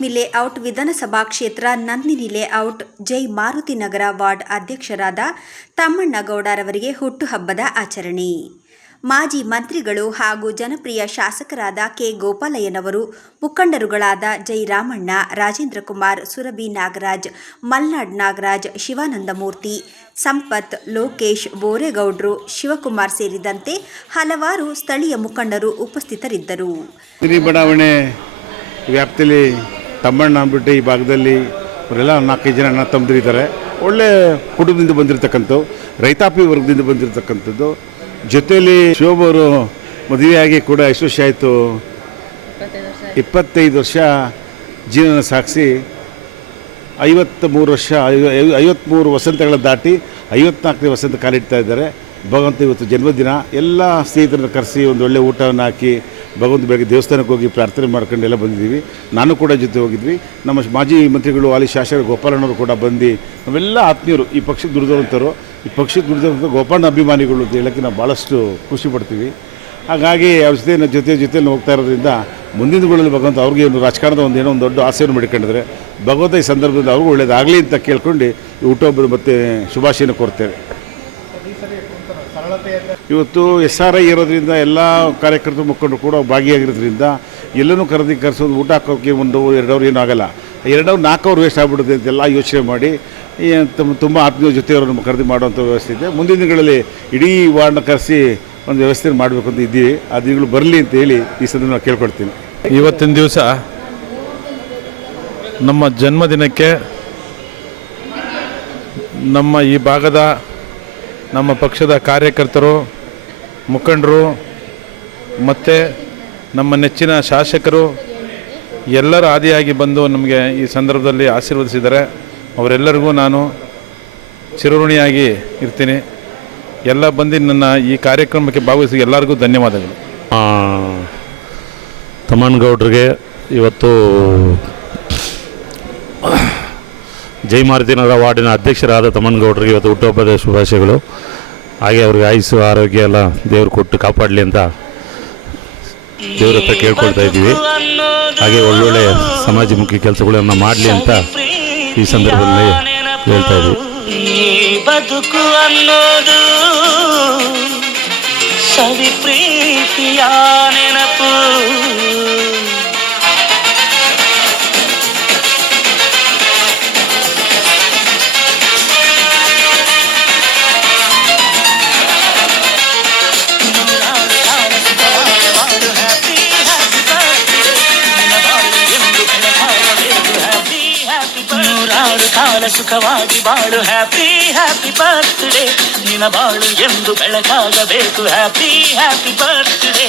Mahalakshmi layout ವಿಧಾನಸಭಾ ಕ್ಷೇತ್ರ Nandini layout ಜೈ ಮಾರುತಿ ನಗರ ward ಅಧ್ಯಕ್ಷರಾದ ತಮ್ಮಣ್ಣಗೌಡರವರಿಗೆ ಹುಟ್ಟುಹಬ್ಬದ ಆಚರಣೆ. ಮಾಜಿ ಮಂತ್ರಿಗಳು ಹಾಗೂ ಜನಪ್ರಿಯ ಶಾಸಕರಾದ ಕೆ. ಗೋಪಾಲಯ್ಯನವರು, ಮುಖಂಡರುಗಳಾದ ಜೈರಾಮಣ್ಣ, ರಾಜೇಂದ್ರ ಕುಮಾರ್, ಸುರಭಿ ನಾಗರಾಜ್, ಮಲ್ನಾಡ್ ನಾಗರಾಜ್, ಶಿವಾನಂದಮೂರ್ತಿ, ಸಂಪತ್, ಲೋಕೇಶ್, ಬೋರೇಗೌಡರು, ಶಿವಕುಮಾರ್ ಸೇರಿದಂತೆ ಹಲವಾರು ಸ್ಥಳೀಯ ಮುಖಂಡರು ಉಪಸ್ಥಿತರಿದ್ದರು. ಬಡಾವಣೆ ವ್ಯಾಪ್ತಿಯಲ್ಲಿ ತಮ್ಮಣ್ಣ ಅಂದ್ಬಿಟ್ಟು ಈ ಭಾಗದಲ್ಲಿ ಅವರೆಲ್ಲ 4-5 ಜನ ಅಣ್ಣ ತಮ್ಮದಿರಿದ್ದಾರೆ. ಒಳ್ಳೆ ಕುಟುಂಬದಿಂದ ಬಂದಿರತಕ್ಕಂಥದ್ದು, ರೈತಾಪಿ ವರ್ಗದಿಂದ ಬಂದಿರತಕ್ಕಂಥದ್ದು. ಜೊತೆಯಲ್ಲಿ ಶೋಭವರು ಮದುವೆಯಾಗಿ ಕೂಡ ಎಷ್ಟು ವರ್ಷ ಆಯಿತು? 25 ವರ್ಷ ಜೀವನ ಸಾಗಿಸಿ 53 ವರ್ಷ 53 ವಸಂತಗಳ ದಾಟಿ 54ನೇ ವಸಂತ ಕಾಲಿಡ್ತಾ ಇದ್ದಾರೆ. ಭಗವಂತ ಇವತ್ತು ಜನ್ಮದಿನ. ಎಲ್ಲ ಸ್ನೇಹಿತರನ್ನು ಕರೆಸಿ ಒಂದು ಒಳ್ಳೆ ಊಟವನ್ನು ಹಾಕಿ ಭಗವಂತ ಬೆಳಗ್ಗೆ ದೇವಸ್ಥಾನಕ್ಕೆ ಹೋಗಿ ಪ್ರಾರ್ಥನೆ ಮಾಡ್ಕೊಂಡು ಎಲ್ಲ ಬಂದಿದ್ದೀವಿ. ನಾನು ಕೂಡ ಜೊತೆ ಹೋಗಿದ್ವಿ. ನಮ್ಮ ಮಾಜಿ ಮಂತ್ರಿಗಳು ಹಾಲಿ ಶಾಸಕರು ಗೋಪಾಲಣ್ಣವರು ಕೂಡ ಬಂದು ನಾವೆಲ್ಲ ಆತ್ಮೀಯರು, ಈ ಪಕ್ಷಕ್ಕೆ ದುಡಿದವಂಥವ್ರು, ಈ ಪಕ್ಷಕ್ಕೆ ದುಡಿದಂಥ ಗೋಪಾಲಣ್ಣ ಅಭಿಮಾನಿಗಳು ಅಂತ ಹೇಳೋಕ್ಕೆ ನಾವು ಭಾಳಷ್ಟು ಖುಷಿ ಪಡ್ತೀವಿ. ಹಾಗಾಗಿ ಅವ್ರ ಜೊತೆಯಲ್ಲಿ ಹೋಗ್ತಾ ಇರೋದ್ರಿಂದ ಮುಂದಿನ ದಿನಗಳಲ್ಲಿ ಭಗವಂತ ಅವ್ರಿಗೆ ಒಂದು ರಾಜಕಾರಣದ ಏನೋ ಒಂದು ದೊಡ್ಡ ಆಸೆಯನ್ನು ಮಾಡಿಕೊಂಡಿದ್ರೆ ಭಗವಂತ ಈ ಸಂದರ್ಭದಲ್ಲಿ ಅವ್ರಿಗೂ ಒಳ್ಳೇದಾಗಲಿ ಅಂತ ಕೇಳ್ಕೊಂಡು ಈ ಹುಟ್ಟುಹಬ್ಬದ ಮತ್ತೆ ಶುಭಾಶಯನ ಕೋರ್ತೇವೆ. ಇವತ್ತು SRI ಇರೋದ್ರಿಂದ ಎಲ್ಲ ಕಾರ್ಯಕರ್ತರು ಮುಖಂಡರು ಕೂಡ ಭಾಗಿಯಾಗಿರೋದ್ರಿಂದ ಎಲ್ಲನೂ ಕರೆಸೋದು ಊಟ ಹಾಕೋಕ್ಕೆ 1-2 ಅವರ್ ಏನೂ ಆಗೋಲ್ಲ. 2 ಅವರ್ 4 ಅವರ್ ವೇಸ್ಟ್ ಆಗಿಬಿಡುತ್ತೆ ಅಂತೆಲ್ಲ ಯೋಚನೆ ಮಾಡಿ ತುಂಬ ಆತ್ಮೀಯ ಜೊತೆಯವರನ್ನು ಕರೆದಿ ಮಾಡುವಂಥ ವ್ಯವಸ್ಥೆ ಇದೆ. ಮುಂದಿನ ದಿನಗಳಲ್ಲಿ ಇಡೀ ವಾರ್ಡ್ನ ಕರೆಸಿ ಒಂದು ವ್ಯವಸ್ಥೆ ಮಾಡಬೇಕು ಅಂತ ಇದ್ದೀವಿ. ಆ ದಿನಗಳು ಬರಲಿ ಅಂತ ಹೇಳಿ ಈ ಸಂದರ್ಭ ನಾನು ಕೇಳ್ಕೊಳ್ತೀನಿ. ಇವತ್ತಿನ ದಿವಸ ನಮ್ಮ ಜನ್ಮದಿನಕ್ಕೆ ನಮ್ಮ ಈ ಭಾಗದ ನಮ್ಮ ಪಕ್ಷದ ಕಾರ್ಯಕರ್ತರು, ಮುಖಂಡರು ಮತ್ತು ನಮ್ಮ ನೆಚ್ಚಿನ ಶಾಸಕರು ಎಲ್ಲರ ಆದಿಯಾಗಿ ಬಂದು ನಮಗೆ ಈ ಸಂದರ್ಭದಲ್ಲಿ ಆಶೀರ್ವದಿಸಿದ್ದಾರೆ. ಅವರೆಲ್ಲರಿಗೂ ನಾನು ಚಿರಋಣಿಯಾಗಿ ಇರ್ತೀನಿ. ಎಲ್ಲ ಬಂದು ನನ್ನ ಈ ಕಾರ್ಯಕ್ರಮಕ್ಕೆ ಭಾಗವಹಿಸಿ ಎಲ್ಲರಿಗೂ ಧನ್ಯವಾದಗಳು. ತಮ್ಮಣ್ಣಗೌಡರಿಗೆ ಇವತ್ತು ಜೈ ಮಾರುತಿ ನಗರ ವಾರ್ಡಿನ ಅಧ್ಯಕ್ಷರಾದ ತಮ್ಮಣ್ಣಗೌಡರಿಗೆ ಇವತ್ತು ಹುಟ್ಟುಹಬ್ಬದ ಶುಭಾಶಯಗಳು. ಹಾಗೆ ಅವ್ರಿಗೆ ಆಯುಸ್ಸು ಆರೋಗ್ಯ ಎಲ್ಲ ದೇವರು ಕೊಟ್ಟು ಕಾಪಾಡಲಿ ಅಂತ ದೇವ್ರ ಹತ್ರ ಕೇಳ್ಕೊಳ್ತಾ ಇದ್ದೀವಿ. ಹಾಗೆ ಒಳ್ಳೊಳ್ಳೆ ಸಮಾಜಮುಖಿ ಕೆಲಸಗಳನ್ನು ಮಾಡಲಿ ಅಂತ ಈ ಸಂದರ್ಭದಲ್ಲಿ ಹೇಳ್ತಾ ಇದ್ದೀವಿ. ಬದುಕು ಅನ್ನೋದು ಸವಿ ಪ್ರೀತಿಯ ನೆನಪು. ಕಾಲ ಸುಖವಾಗಿ ಬಾಳು, ಹ್ಯಾಪಿ ಹ್ಯಾಪಿ ಬರ್ತ್ಡೇ. ನಿನ್ನ ಬಾಳು ಎಂದು ಬೆಳಕಾಗಬೇಕು, ಹ್ಯಾಪಿ ಹ್ಯಾಪಿ ಬರ್ತ್ಡೇ.